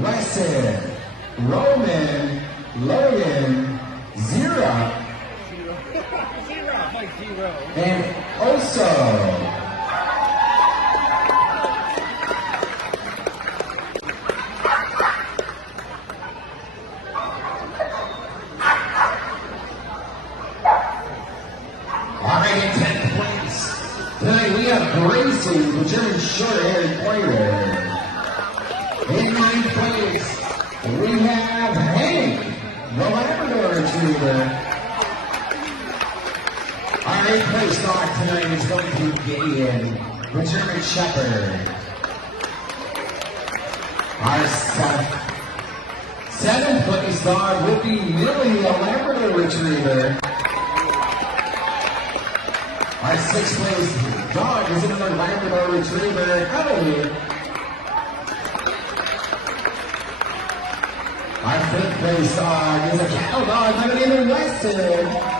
Wesson, Roman, Logan, Zero, and Oso. Already at 10 points. Tonight we have Grayson, the German short-haired player. In 9 points, we have Hank, the Labrador Retriever. Our 8th place dog tonight is going to be Gideon, the German Shepherd. Our 7th place dog will be Millie, the Labrador Retriever. Our 6th place dog is another Labrador Retriever, Emily. Our 5th place dog is a cattle dog by the name of Weston.